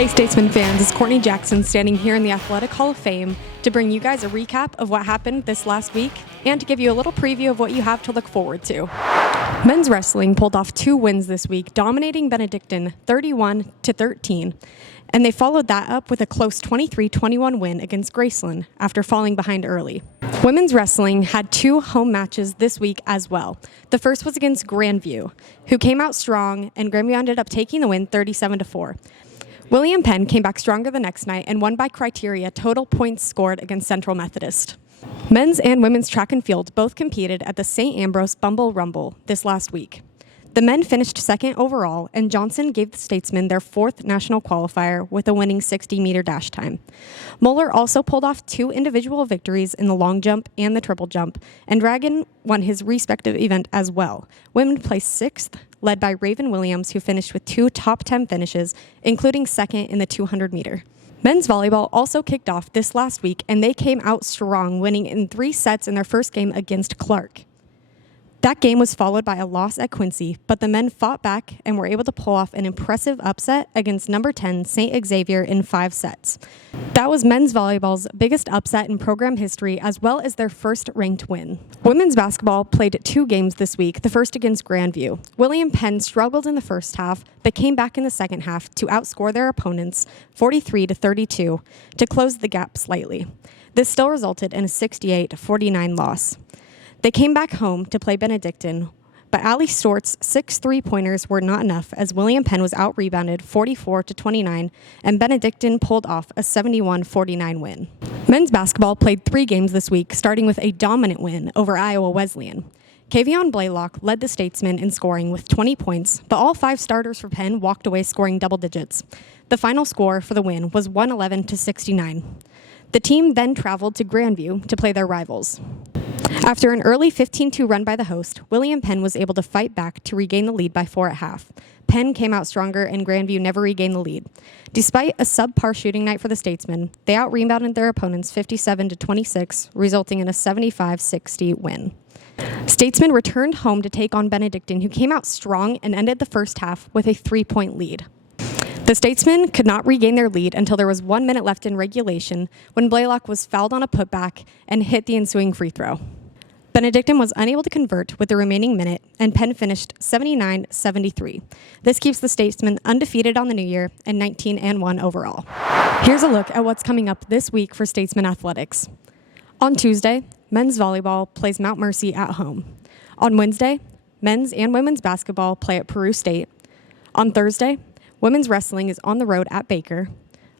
Hey Statesmen fans, it's Courtney Jackson standing here in the Athletic Hall of Fame to bring you guys a recap of what happened this last week and to give you a little preview of what you have to look forward to. Men's wrestling pulled off 2 wins this week, dominating Benedictine 31-13, and they followed that up with a close 23-21 win against Graceland after falling behind early. Women's wrestling had 2 home matches this week as well. The first was against Grandview, who came out strong, and Grandview ended up taking the win 37-4. William Penn came back stronger the next night and won by criteria total points scored against Central Methodist. Men's and women's track and field both competed at the St. Ambrose Bumble Rumble this last week. The men finished second overall, and Johnson gave the Statesmen their 4th national qualifier with a winning 60-meter dash time. Moeller also pulled off 2 individual victories in the long jump and the triple jump, and Dragon won his respective event as well. Women placed 6th, led by Raven Williams, who finished with 2 top 10 finishes, including second in the 200-meter. Men's volleyball also kicked off this last week, and they came out strong, winning in 3 sets in their first game against Clark. That game was followed by a loss at Quincy, but the men fought back and were able to pull off an impressive upset against number 10 St. Xavier in 5 sets. That was men's volleyball's biggest upset in program history, as well as their first ranked win. Women's basketball played 2 games this week, the first against Grandview. William Penn struggled in the first half, but came back in the second half to outscore their opponents 43-32 to close the gap slightly. This still resulted in a 68-49 loss. They came back home to play Benedictine, but Allie Stort's 6 3-pointers were not enough as William Penn was out-rebounded 44-29, and Benedictine pulled off a 71-49 win. Men's basketball played 3 games this week, starting with a dominant win over Iowa Wesleyan. Kavion Blaylock led the Statesmen in scoring with 20 points, but all 5 starters for Penn walked away scoring double digits. The final score for the win was 111-69. The team then traveled to Grandview to play their rivals. After an early 15-2 run by the host, William Penn was able to fight back to regain the lead by 4 at half. Penn came out stronger, and Grandview never regained the lead. Despite a subpar shooting night for the Statesmen, they out-rebounded their opponents 57-26, resulting in a 75-60 win. Statesmen returned home to take on Benedictine, who came out strong and ended the first half with a 3-point lead. The Statesmen could not regain their lead until there was 1 minute left in regulation when Blaylock was fouled on a putback and hit the ensuing free throw. Benedictine was unable to convert with the remaining minute, and Penn finished 79-73. This keeps the Statesmen undefeated on the new year and 19-1 overall. Here's a look at what's coming up this week for Statesmen Athletics. On Tuesday, men's volleyball plays Mount Mercy at home. On Wednesday, men's and women's basketball play at Peru State. On Thursday, women's wrestling is on the road at Baker.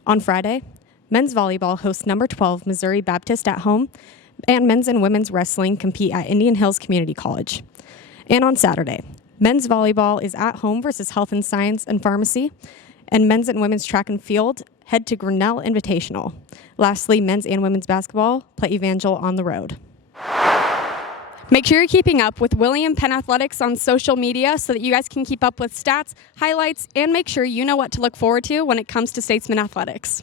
On Friday, men's volleyball hosts number 12 Missouri Baptist at home, and men's and women's wrestling compete at Indian Hills Community College. And on Saturday, men's volleyball is at home versus Health and Science and Pharmacy, and men's and women's track and field head to Grinnell Invitational. Lastly, men's and women's basketball play Evangel on the road. Make sure you're keeping up with William Penn Athletics on social media so that you guys can keep up with stats, highlights, and make sure you know what to look forward to when it comes to Statesmen Athletics.